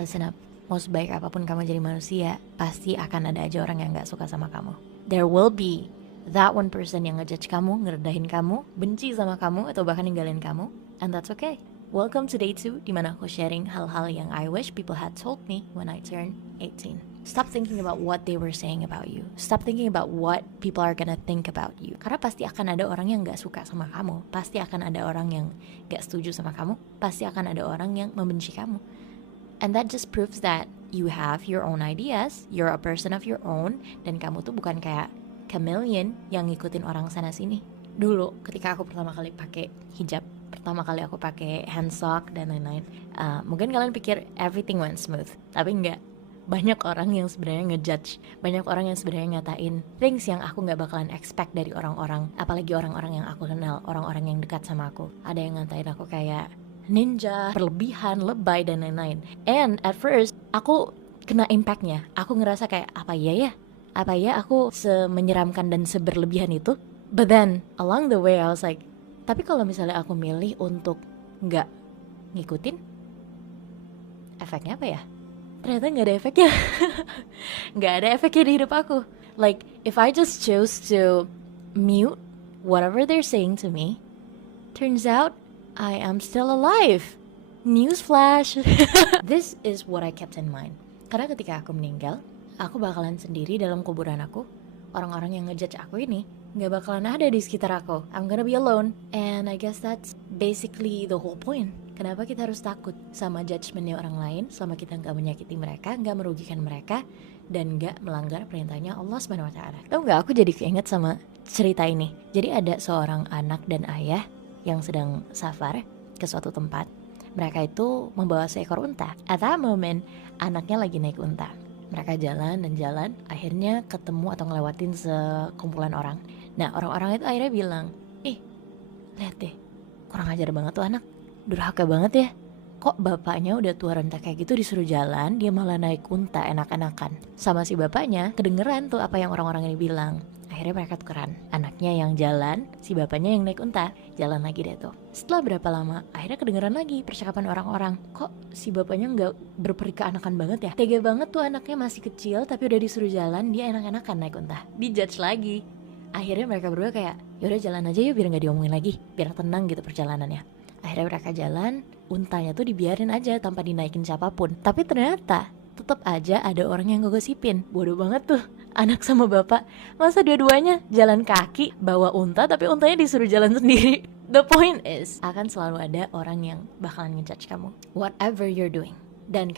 listen up. Mau sebaik apapun kamu jadi manusia, pasti akan ada aja orang yang gak suka sama kamu. There will be that one person yang ngejudge kamu, ngerendahin kamu, benci sama kamu, atau bahkan ninggalin kamu. And that's okay. Welcome to day 2, dimana aku sharing hal-hal yang I wish people had told me when I turned 18. Stop thinking about what they were saying about you. Stop thinking about what people are gonna think about you. Karena pasti akan ada orang yang gak suka sama kamu. Pasti akan ada orang yang gak setuju sama kamu. Pasti akan ada orang yang membenci kamu. And that just proves that you have your own ideas, you're a person of your own, dan kamu tuh bukan kayak chameleon yang ngikutin orang sana sini. Dulu ketika aku pertama kali pakai hijab, pertama kali aku pakai handsock dan lain-lain, mungkin kalian pikir everything went smooth, tapi enggak. Banyak orang yang sebenarnya ngejudge, banyak orang yang sebenarnya ngatain things yang aku nggak bakalan expect dari orang-orang, apalagi orang-orang yang aku kenal, orang-orang yang dekat sama aku. Ada yang ngatain aku kayak ninja, berlebihan, lebay, dan lain-lain. And at first, aku kena impactnya. Aku ngerasa kayak, apa ya? Apa ya aku semenyeramkan dan seberlebihan itu? But then, along the way, I was like, tapi kalau misalnya aku milih untuk nggak ngikutin, efeknya apa ya? Ternyata nggak ada efeknya. Nggak ada efeknya di hidup aku. Like, if I just chose to mute whatever they're saying to me, turns out I am still alive. Newsflash. This is what I kept in mind. Karena ketika aku meninggal, aku bakalan sendiri dalam kuburan aku. Orang-orang yang ngejudge aku ini gak bakalan ada di sekitar aku. I'm gonna be alone. And I guess that's basically the whole point. Kenapa kita harus takut sama judgementnya orang lain selama kita gak menyakiti mereka, gak merugikan mereka, dan gak melanggar perintahnya Allah SWT. Tahu gak, aku jadi keinget sama cerita ini. Jadi ada seorang anak dan ayah yang sedang safar ke suatu tempat. Mereka itu membawa seekor unta. At that moment, anaknya lagi naik unta. Mereka jalan dan jalan, akhirnya ketemu atau ngelewatin sekumpulan orang. Nah, orang-orang itu akhirnya bilang, lihat deh, kurang ajar banget tuh anak, durhaka banget ya. Kok bapaknya udah tua renta kayak gitu disuruh jalan, dia malah naik unta enak-enakan. Sama si bapaknya, kedengeran tuh apa yang orang-orang ini bilang. Akhirnya mereka tukeran, anaknya yang jalan, si bapaknya yang naik unta. Jalan lagi deh tuh. Setelah berapa lama, akhirnya kedengeran lagi percakapan orang-orang. Kok si bapaknya gak berperika-anakan banget ya? Tega banget tuh anaknya masih kecil, tapi udah disuruh jalan, dia enak-enakan naik unta. Dijudge lagi. Akhirnya mereka berdua kayak, yaudah jalan aja yuk biar gak diomongin lagi, biar tenang gitu perjalanannya. Akhirnya mereka jalan, untanya tuh dibiarin aja tanpa dinaikin siapapun. Tapi ternyata tetap aja ada orang yang ngegosipin. Bodoh banget tuh anak sama bapak, masa dua-duanya jalan kaki bawa unta tapi untanya disuruh jalan sendiri. The point is, akan selalu ada orang yang bakalan ngejudge kamu whatever you're doing. Dan